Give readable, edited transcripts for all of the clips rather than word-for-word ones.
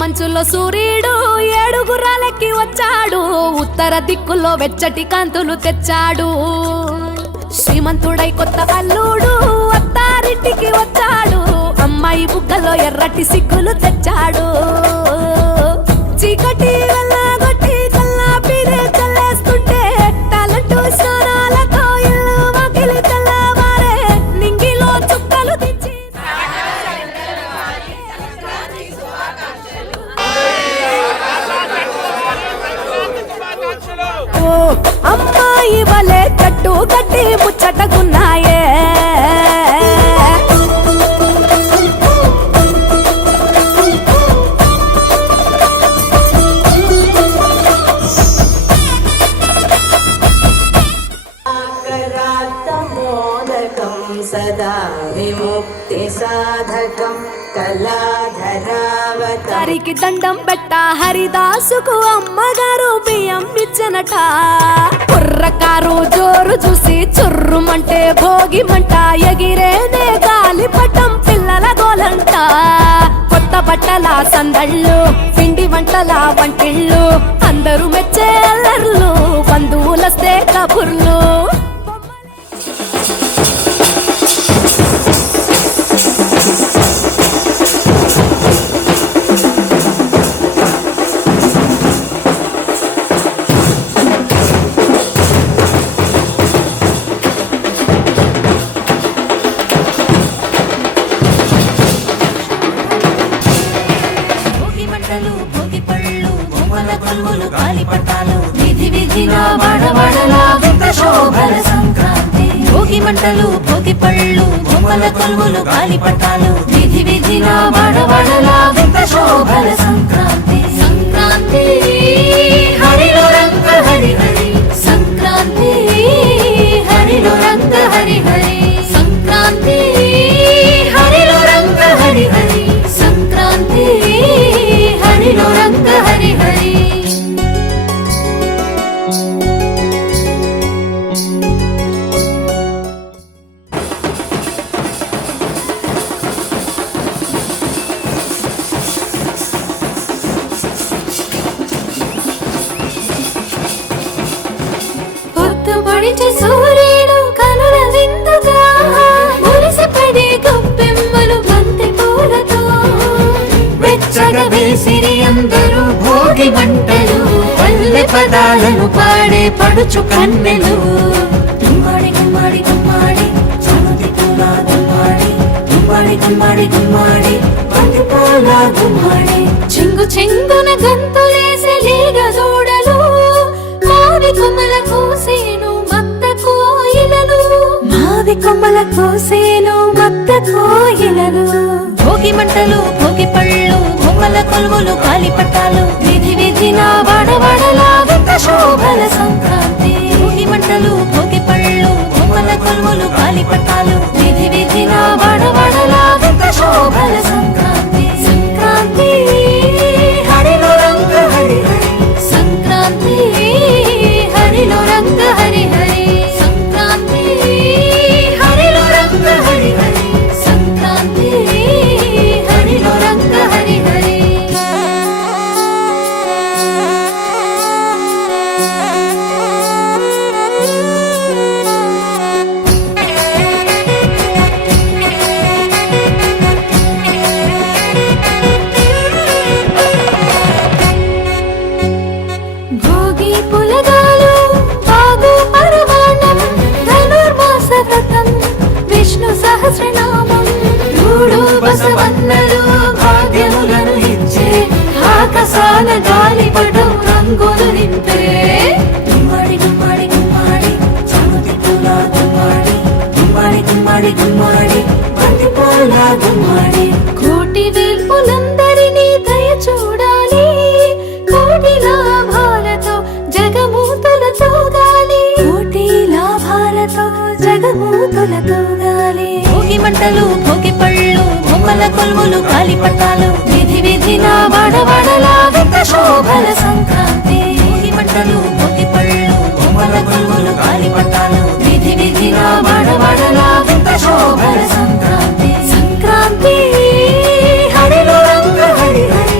మంచులో సూర్యుడు ఏడుగురాలకి వచ్చాడు. ఉత్తర దిక్కులో వెచ్చటి కాంతులు తెచ్చాడు. శ్రీమంతుడై కొత్త అల్లుడు అత్తారింటికి వచ్చాడు. అమ్మాయి బుగ్గలో ఎర్రటి సిగ్గులు తెచ్చాడు. చీకటి వెళ్ళగొట్టి కల్లాపిరే చల్లేస్తుంటే టాలెంటు స్నానాలతో ఇల్లు వాకిలి తెల్లవారే నింగిలో చుక్కలు తెచ్చి ఓ అమ్మాయి వలే కట్టు కట్టి ముచ్చటగున్నాయే. సదా విముక్తి సాధకం కళాధరావతారికి దండం పెట్ట హరిదాసుకు అమ్మగారు బియ్యం ఇచ్చనట. కుర్రకారు జోరు చూసి చుర్రుమంటే భోగిమంట ఎగిరేనే గాలిపటం పిల్లల గోలంట. కొత్త బట్టల సందళ్ళు పిండి వంటల వంటిళ్ళు అందరూ మెచ్చే అల్లర్లు బంధువులస్తే కబుర్లు. భోగి పళ్ళు బొమ్మల కొలువులు గాలిపటాలు వీధి వీధిన వాడవాడలా వింత శోభల సంక్రాంతి. భోగి మంటలు భోగి పళ్ళు బొమ్మల కొలువులు గాలిపటాలు వీధి వీధిన వాడవాడలా వింత శోభల సంక్రాంతి. సంక్రాంతి హరిలో రంగ హరి హరి సంక్రాంతి హరిలో రంగ హరి హరి సంక్రాంతి హరిలో రంగ హరి హరి సంక్రాంతి హరిలో రంగ హరి హరి. పొద్దుపడిచే సూర్యుడు కనుల విందుగా మురిసిపడే గొప్పెమ్మలు బంతి పూలతో వెచ్చగా వేసిరి అందరూ భోగి మంటలు పల్లె పదాలను పాడే పడుచు కన్నెలు. గుమ్మాడి గుమ్మాడి గుమ్మాడి చామంతి పూల గుమ్మాడి గుమ్మాడి గుమ్మాడి గుమ్మాడి బంతి పూల గుమ్మాడి చెంగు చెంగున గంతులేసే లేగ దూడలు మావి కొమ్మల కోసేను మత్త కోయిలలు మావి కొమ్మల కోసేను మత్త కోయిలలు. భోగి మంటలు భోగి పళ్ళు బొమ్మల కొలువులు గాలిపటాలు వీధి వీధిన వాడవాడలా వింత శోభల సంక్రాంతి. భోగి మంటలు భోగి పళ్ళు బొమ్మల కొలువులు గాలిపటాలు వీధి వీధిన వాడవాడలా వింత శోభల సంక్రాంతి. సంక్రాంతి హరిలో రంగ హరి హరి సంక్రాంతి హరిలో రంగ హరి హరి సంక్రాంతి హరిలో రంగ హరి హరి సంక్రాంతి హరిలో రంగ హరి హరి. భోగి పులగాలు బాగు పరమాణం ధనుర్మాస వ్రతం విష్ణు సహస్రనామం మూడు బసవన్నలు భాగ్యములను ఇచ్చే ఆకాశాల గాలిపటం రంగులు నింపే. గుమ్మాడి గుమ్మాడి గుమ్మాడి చామంతి పూల గుమ్మాడి గుమ్మాడి గుమ్మాడి గుమ్మాడి బంతి పూల గుమ్మాడి కోటి వేల్పులందరినీ దయ చూడాలి కోటి లాభాలతో జగమూతులతో గాలి కోటి లాభాలతో జగమూతులతో గాలి. భోగి మంటలు భోగి పళ్ళు బొమ్మల కొలువులు గాలిపటాలు వీధి వీధిన వాడవాడలా వింత శోభల సంక్రాంతి. భోగి మంటలు భోగి పళ్ళు బొమ్మల కొలువులు గాలిపటాలు వీధి వీధిన వాడవాడలా వింత శోభల సంక్రాంతి. సంక్రాంతి హరిలో రంగ హరి హరి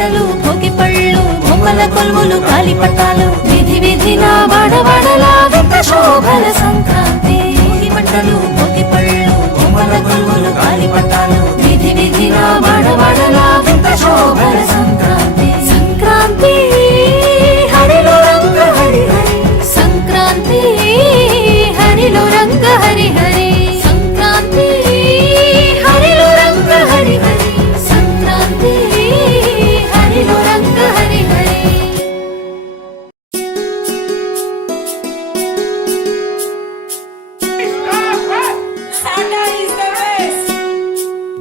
మంటలు భోగి పళ్ళు బొమ్మల కొలువులు గాలిపటాలు విధి విధిన వాడవాడలా వింత శోభల సంక్రాంతి భోగి మంటలు భోగి పళ్ళు బొమ్మల కొలువులు గాలిపటాలు విధి విధిన వాడవాడలా వింత శోభల సంక్రాంతి సంక్రాంతి హరిలో రంగ హరి హరి సంక్రాంతి హరిలో రంగ హరి హరి సంక్రాంతి హరిలో రంగ హరి హరి సంక్రాంతి హరిలో రంగ హరి హరి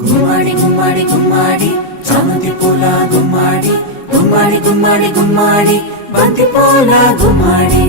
గుమ్మడి గుమ్మడి గుమ్మడి చామంతి పూల గుమ్మడి గుమ్మడి గుమ్మడి గుమ్మడి బంతి పూల గుమ్మడి